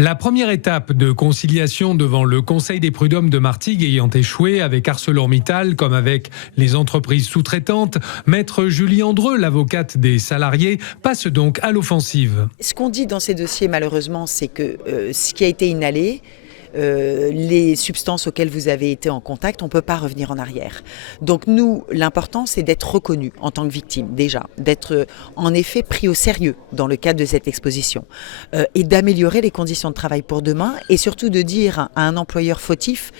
La première étape de conciliation devant le Conseil des prud'hommes de Martigues ayant échoué avec ArcelorMittal comme avec les entreprises sous-traitantes, maître Julie Andreu, l'avocate des salariés, passe donc à l'offensive. Ce qu'on dit dans ces dossiers malheureusement, c'est que ce qui a été inhalé, les substances auxquelles vous avez été en contact, on ne peut pas revenir en arrière. Donc nous, l'important, c'est d'être reconnu en tant que victime, déjà, d'être en effet pris au sérieux dans le cadre de cette exposition et d'améliorer les conditions de travail pour demain et surtout de dire à un employeur fautif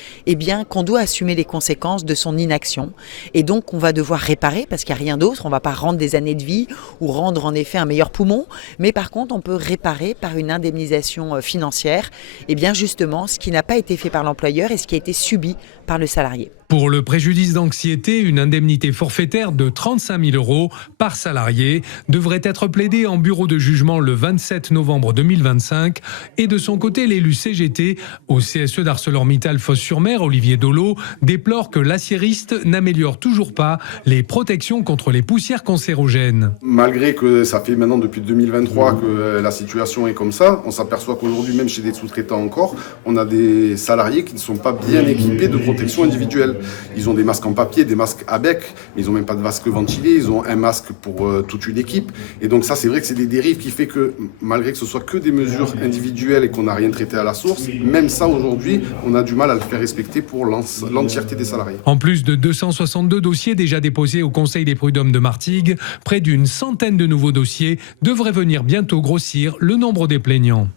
qu'on doit assumer les conséquences de son inaction et donc on va devoir réparer parce qu'il n'y a rien d'autre, on ne va pas rendre des années de vie ou rendre en effet un meilleur poumon, mais par contre on peut réparer par une indemnisation financière justement ce qui n'a pas été fait par l'employeur et ce qui a été subi par le salarié. Pour le préjudice d'anxiété, une indemnité forfaitaire de 35 000 € par salarié devrait être plaidée en bureau de jugement le 27 novembre 2025. Et de son côté, l'élu CGT au CSE d'ArcelorMittal Fos-sur-Mer, Olivier Dolo, déplore que l'aciériste n'améliore toujours pas les protections contre les poussières cancérogènes. Malgré que ça fait maintenant depuis 2023 que la situation est comme ça, on s'aperçoit qu'aujourd'hui, même chez des sous-traitants encore, on a des salariés qui ne sont pas bien équipés de protection individuelle. Ils ont des masques en papier, des masques à bec, mais ils n'ont même pas de masque ventilé, ils ont un masque pour toute une équipe. Et donc ça, c'est vrai que c'est des dérives qui fait que, malgré que ce soit que des mesures individuelles et qu'on n'a rien traité à la source, même ça, aujourd'hui, on a du mal à le faire respecter pour l'entièreté des salariés. En plus de 262 dossiers déjà déposés au Conseil des prud'hommes de Martigues, près d'une centaine de nouveaux dossiers devraient venir bientôt grossir le nombre des plaignants.